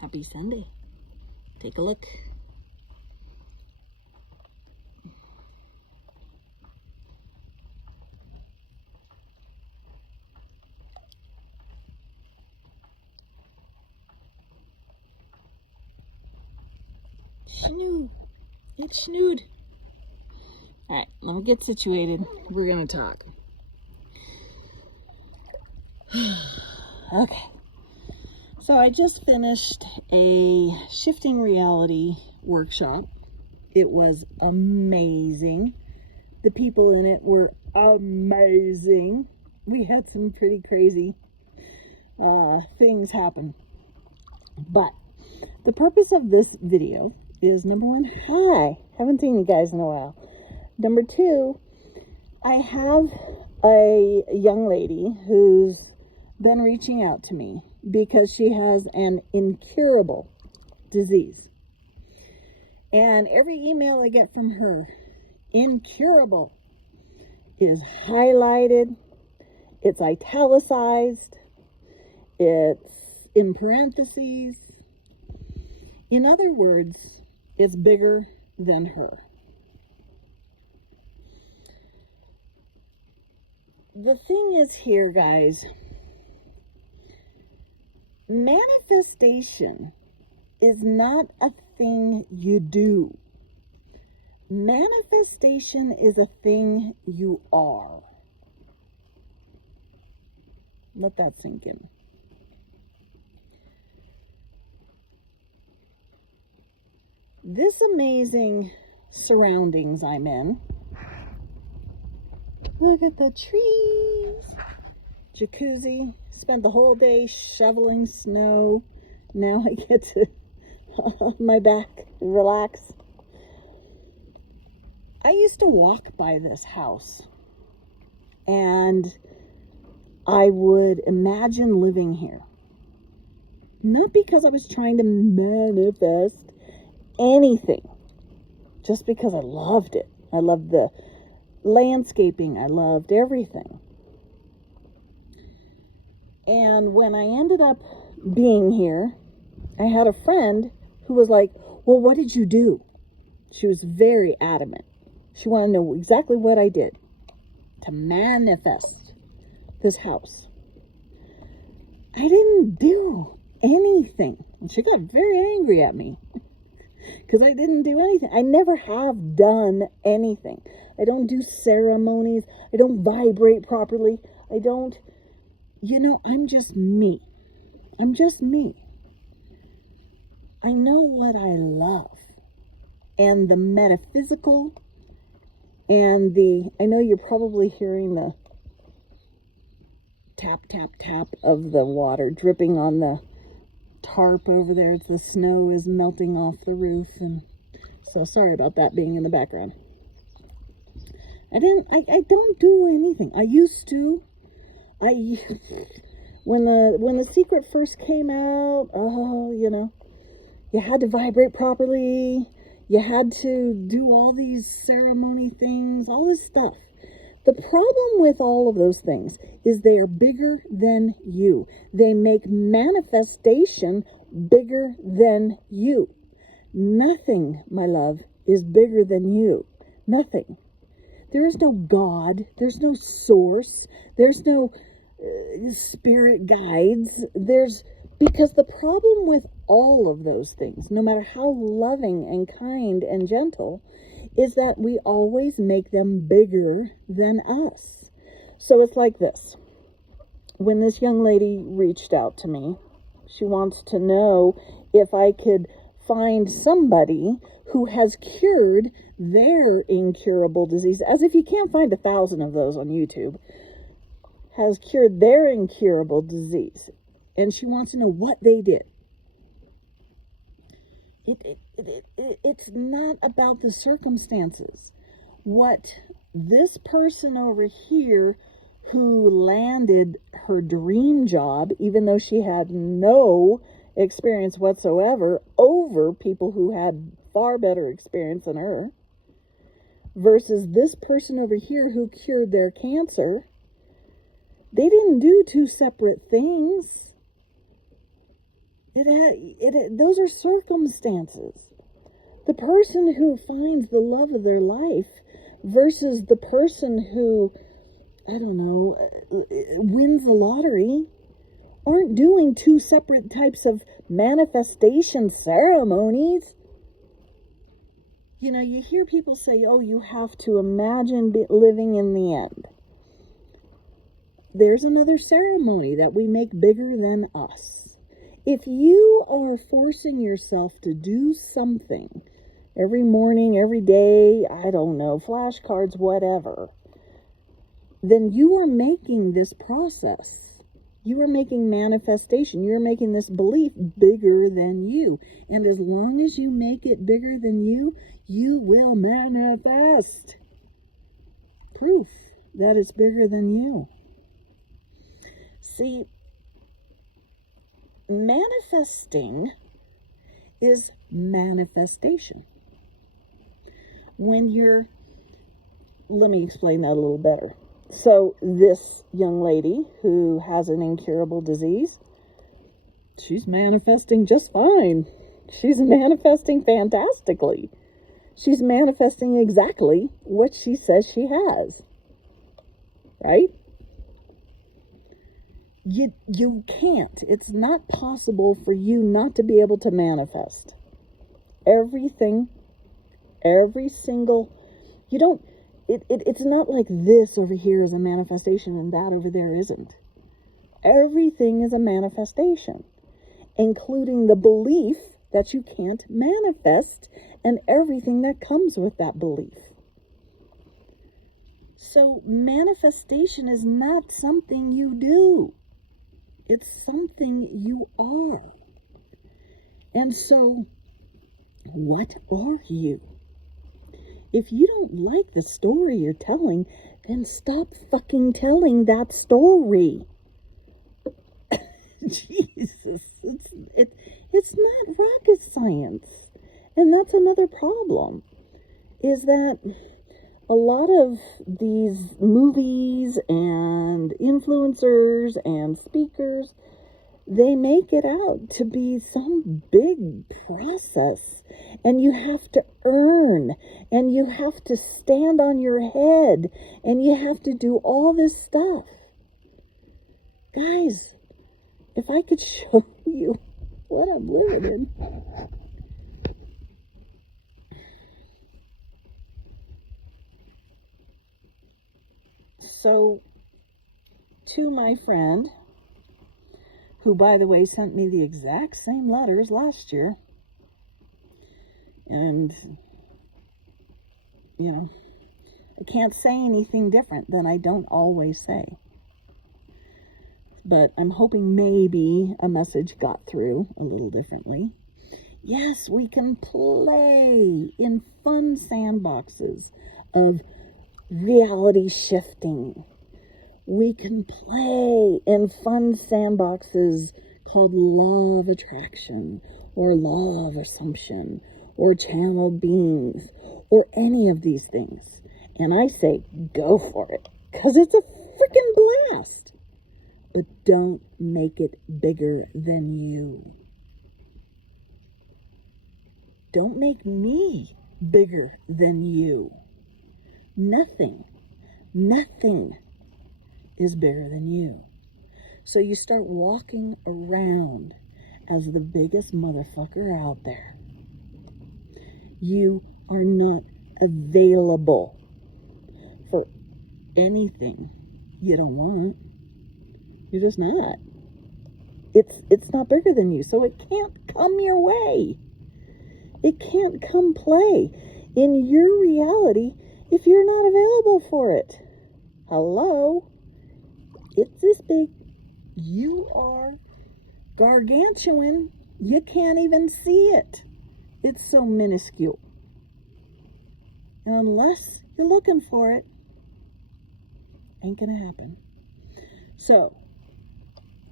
Happy Sunday. Take a look. Snoo. It snooed. Alright, let me get situated. We're going to talk. Okay. So I just finished a shifting reality workshop. It was amazing. The people in it were amazing. We had some pretty crazy things happen. But the purpose of this video is, number one, hi. Haven't seen you guys in a while. Number two, I have a young lady who's been reaching out to me because she has an incurable disease. And every email I get from her, incurable, is highlighted, it's italicized, it's in parentheses. In other words, it's bigger than her. The thing is here, guys, manifestation is not a thing you do. Manifestation is a thing you are. Let that sink in. This amazing surroundings I'm in. Look at the trees. Jacuzzi. Spent the whole day shoveling snow. Now I get to on my back and relax. I used to walk by this house and I would imagine living here. Not because I was trying to manifest anything, just because I loved it. I loved the landscaping. I loved everything. And when I ended up being here, I had a friend who was like, well, what did you do? She was very adamant. She wanted to know exactly what I did to manifest this house. I didn't do anything. And she got very angry at me because I didn't do anything. I never have done anything. I don't do ceremonies. I don't vibrate properly. I don't, I'm just me. I'm just me. I know what I love. And the metaphysical and I know you're probably hearing the tap, tap, tap of the water dripping on the tarp over there. The snow is melting off the roof. And so sorry about that being in the background. I don't do anything. I used to. When the secret first came out, you had to vibrate properly. You had to do all these ceremony things, all this stuff. The problem with all of those things is they are bigger than you. They make manifestation bigger than you. Nothing, my love, is bigger than you. Nothing. There is no God. There's no source. There's no spirit guides. Because the problem with all of those things, no matter how loving and kind and gentle, is that we always make them bigger than us. So it's like this. When this young lady reached out to me, she wants to know if I could find somebody who has cured their incurable disease, as if you can't find 1,000 of those on YouTube, has cured their incurable disease. And she wants to know what they did. It's not about the circumstances. What this person over here who landed her dream job, even though she had no experience whatsoever, over people who had far better experience than her, versus this person over here who cured their cancer, they didn't do two separate things. Those are circumstances. The person who finds the love of their life versus the person who, I don't know, wins the lottery aren't doing two separate types of manifestation ceremonies. You know, you hear people say, oh, you have to imagine living in the end. There's another ceremony that we make bigger than us. If you are forcing yourself to do something every morning, every day, I don't know, flashcards, whatever, then you are making this process. You are making manifestation. You're making this belief bigger than you. And as long as you make it bigger than you, you will manifest proof that it's bigger than you. See, manifesting is manifestation. Let me explain that a little better. So this young lady who has an incurable disease, she's manifesting just fine. She's manifesting fantastically. She's manifesting exactly what she says she has. Right? You can't. It's not possible for you not to be able to manifest. Everything, every single, you don't, it's not like this over here is a manifestation and that over there isn't. Everything is a manifestation, including the belief that you can't manifest and everything that comes with that belief. So manifestation is not something you do. It's something you are. And so, what are you? If you don't like the story you're telling, then stop fucking telling that story. Jesus, it's not rocket science. And that's another problem, is that a lot of these movies and influencers and speakers, they make it out to be some big process, and you have to earn, and you have to stand on your head, and you have to do all this stuff. Guys, if I could show you what I'm living in. So, to my friend, who, by the way, sent me the exact same letters last year, and, you know, I can't say anything different than I don't always say. But I'm hoping maybe a message got through a little differently. Yes, we can play in fun sandboxes of reality shifting. We can play in fun sandboxes called law of attraction or law of assumption or channeled beings or any of these things. And I say, go for it, because it's a freaking blast. But don't make it bigger than you. Don't make me bigger than you. Nothing is bigger than you. So you start walking around as the biggest motherfucker out there. You are not available for anything you don't want. You're just not. It's not bigger than you, so it can't come your way. It can't come play in your reality if you're not available for it. Hello? It's this big. You are gargantuan. You can't even see it. It's so minuscule. And unless you're looking for it, ain't gonna happen. So,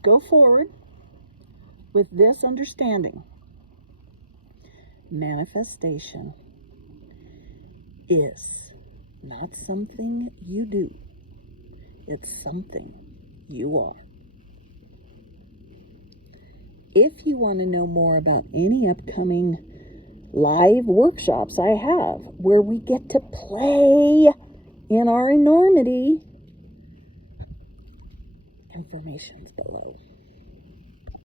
go forward with this understanding. Manifestation is not something you do. It's something you are. If you want to know more about any upcoming live workshops I have where we get to play in our enormity, information's below.